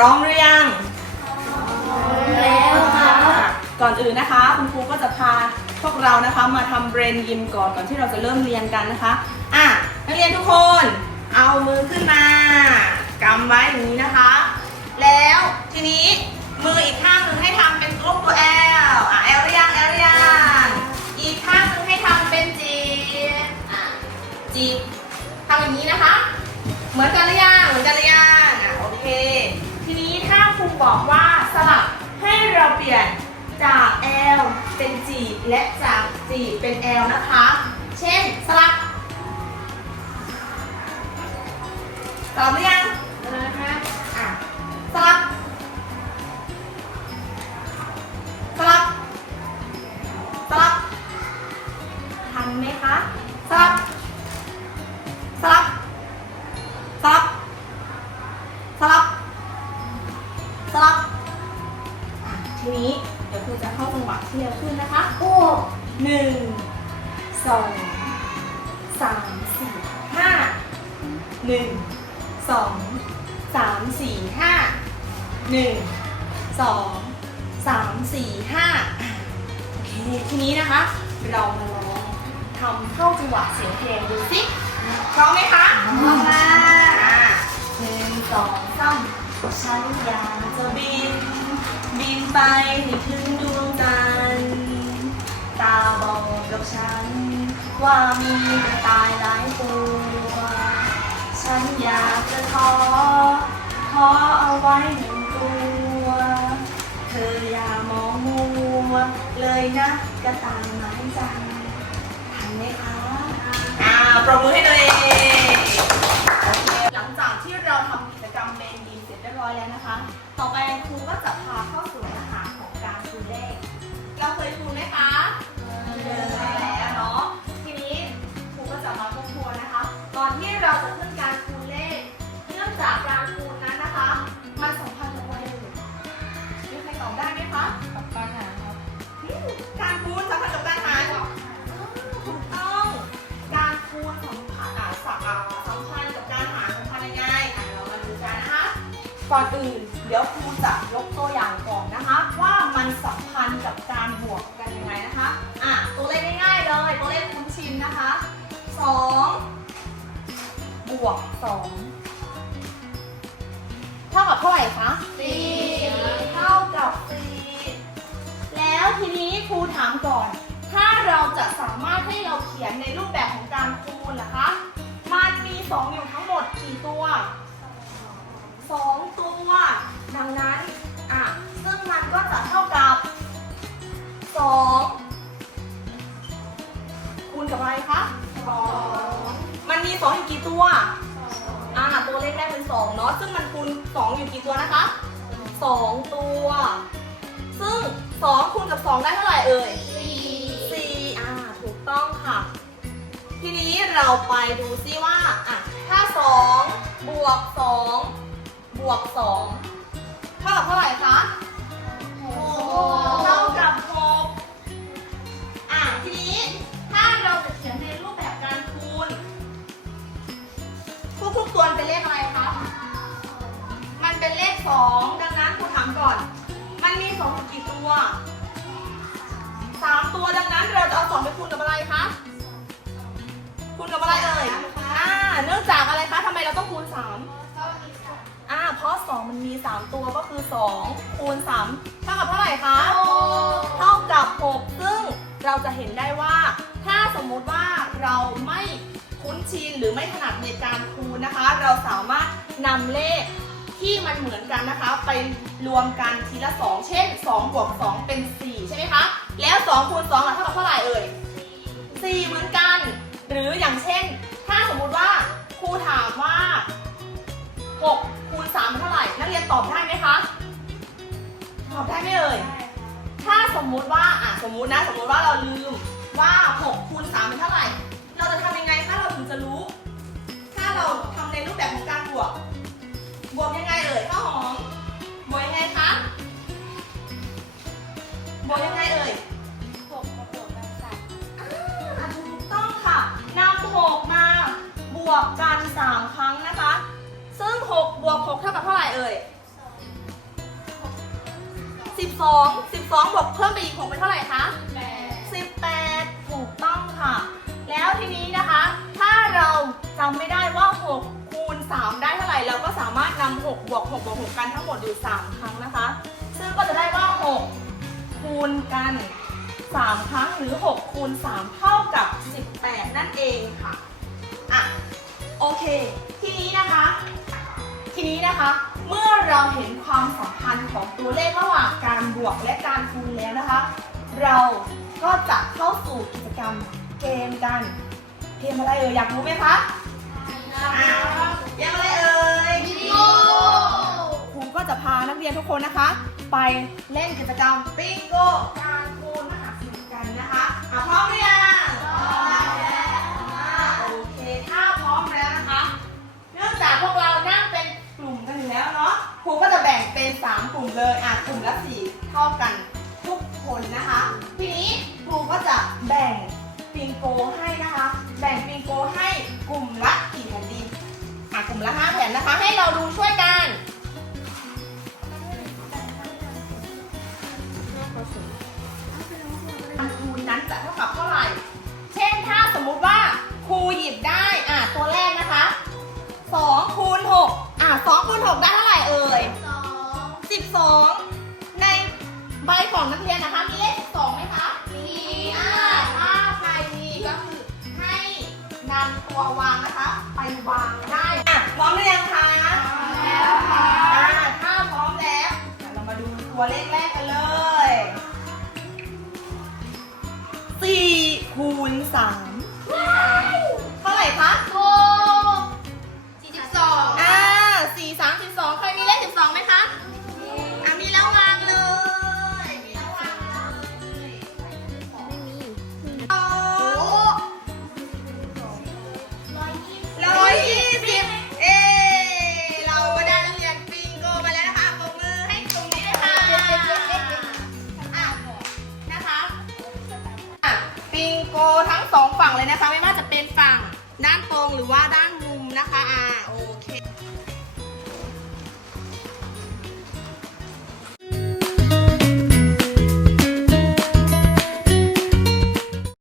ร้อมหรือยังแล้วค่ะก่อนอื่นนะคะ คุณครูก็จะพาพวกเรานะคะมาทำเบรนยิมก่อนก่อนที่เราจะเริ่มเรียนกันนะคะอะนักเรียนทุกคน เอามือขึ้นมากำไว้อย่างนี้นะคะ แล้วทีนี้มืออีกข้างหนึ่งให้ทำเป็นรูปตัวแอลอะแอลหรือยังแอลหรือยังอีกข้างหนึ่งให้ทำเป็นจีบอะจีบทำอย่างนี้นะคะ เหมือนกันหรือยังเหมือนกันหรือยังอะโอเค ทีนี้ถ้าครู บอกว่าสลับให้เราเปลี่ยนจาก L เป็นจีบและจากจีบเป็น L นะคะ เช่นสลับตอบหรือยังนะคะอะสลับ ทีนี้เดี๋ยวครูจะเข้าจังหวะที่เร็วขึ้นนะคะโอ้หนึ่งสองสามสี่ห้าหนึ่งสองสามสี่ห้าหนึ่งสองสามสี่ห้าอะโอเคทีนี้นะคะ เรามาลองทำเข้าจังหวะเสียงเพลงดูสิพร้อมไหมคะพร้อมค่ะอะหนึ่งสองสามฉันอยากจะบินบิน ไปให้ถึงดวงจันทร์ตาบอกกับฉัน ว่ามีกระต่ายหลายตัว ฉันอยากจะขอ ขอเอาไว้หนึ่งตัว เธออย่ามองมัว เลยนะกระต่ายไม้จันทร์ทันไหมคะ อ่าปรบมือให้ตัวเองโอเคหลังจากที่เราทำกิจกรรมเมนดีเสร็จเรียบร้อยแล้วนะคะ ต่อไปครูก็จะพาเข้าสู่ เราจะขึ้นการคูณเลข เนื่องจากการคูณนั้นนะคะ มันสัมพันธ์กับอะไรอยู่มีใครตอบได้ไหมคะกับการหาครับอืมการคูณสัมพันธ์กับการหารถูกต้อง การคูณสัมพันธ์อะสัมอะสัมพันธ์กับการหารสัมพันธ์ยังไงอะเรามาดูกันนะคะ ก่อนอื่นเดี๋ยวครูจะยกตัวอย่างก่อนนะคะ ว่ามันสัมพันธ์กับการบวกกันยังไงนะคะ อะตัวเลขง่ายๆเลย ตัวเลขคุ้นชินนะคะสอง บวกสองเท่ากับเท่าไหร่คะสี่เท่ากับสี่แล้วทีนี้ครูถามก่อน ถ้าเราจะสามารถให้เราเขียนในรูปแบบของการคูณนะคะ มันมีสองอยู่ทั้งหมดกี่ตัว สองอยู่กี่ตัวนะคะสองตัว ซึ่งสองคูณกับสองได้เท่าไหร่เอ่ยสี่สี่อ่าถูกต้องค่ะ ทีนี้เราไปดูซิว่าอะถ้าสองบวกสองบวกสองเท่ากับเท่าไหร่คะหเท่ากับหกอะทีนี้ถ้าเราจะเขียนในรูปแบบการคูณทุกๆตัวเป็นเลขอะไร สองดังนั้นครูถามก่อน มันมีสองอยู่กี่ตัวสามตัวดังนั้นเราจะเอาสองไปคูณกับอะไรคะคูณกับอะไรเอ่ยอ่าเนื่องจากอะไรคะทำไมเราต้องคูณสามก็มีสองอ่าเพราะสองมันมีสามตัวก็คือสองคูณสามเท่ากับเท่าไหร่คะเท่ากับ6ซึ่งเราจะเห็นได้ว่า ถ้าสมมุติว่าเราไม่คุ้นชินหรือไม่ถนัดในการคูณนะคะ เราสามารถนำเลข ที่มันเหมือนกันนะคะ ไปรวมกันทีละ 2 เช่น2บวก2เป็น 4 ใช่ไหมคะ แล้ว2คูณ2ล่ะเท่ากับเท่าไหร่เอ่ย4เหมือนกัน หรืออย่างเช่น ถ้าสมมุติว่าครูถามว่า6คูณ3เป็นเท่าไหร่ นักเรียนตอบได้ไหมคะ ตอบได้ไหมเอ่ยถ้าสมมุติว่าอะสมมุตินะสมมุติว่าเราลืมว่า6คูณ3เป็นเท่าไหร่ เราจะทำยังไงถ้าเราถึงจะรู้ ถ้าเราทำในรู บวกกัน 3 ครั้งนะคะ ซึ่ง 6 บวก 6 เท่ากับเท่าไหร่เอ่ยสอง12 12 บวกเพิ่มไปอีก 6 เป็นเท่าไหร่คะแปด18 ถูกต้องค่ะ แล้วทีนี้นะคะ ถ้าเราจำไม่ได้ว่า 6 คูณ 3 ได้เท่าไหร่ เราก็สามารถนำ6บวก6บวก6กันทั้งหมดอยู่ 3 ครั้งนะคะ ซึ่งก็จะได้ว่า 6 คูณกัน 3 ครั้งหรือ 6 คูณ 3 เท่ากับ 18 นั่นเองค่ะ อะโอ เค ทีนี้นะคะ ทีนี้นะคะ เมื่อเราเห็นความสัมพันธ์ของตัวเลขระหว่างการบวกและการคูณแล้วนะคะ เราก็จะเข้าสู่กิจกรรมเกมกันเกมอะไรเอ่ยอยากรู้ไหมคะอ่าเกมอะไรเอ่ยบิงโกครูก็จะพานักเรียนทุกคนนะคะ ไปเล่นกิจกรรมปิงโกการคูณมหาสนุกกันนะคะอะพร้อมหรือยัง แบ่งเป็น 3 กลุ่มเลยอะกลุ่มละ4เท่ากันทุกคนนะคะ ทีนี้ครูก็จะแบ่งปิงโกให้นะคะ แบ่งปิงโกให้กลุ่มละกี่แผ่นดีอะกลุ่มละ5แผ่นนะคะ ให้เราดูช่วยกัน 12 ในใบของนักเรียนนะคะ มีเลข12ไหมคะ มีอะถ้าใครมีก็คือให้นำตัววางนะคะ ไปวางได้อะพร้อมหรือยังคะแล้วค่ะถ้าพร้อมแล้วเดี๋ยวเรามาดูตัวเลขแรกกันเลย4คูณ3 ฝั่งเลยนะคะ ไม่ว่าจะเป็นฝั่งด้านตรงหรือว่าด้านมุมนะคะอ่าโอเค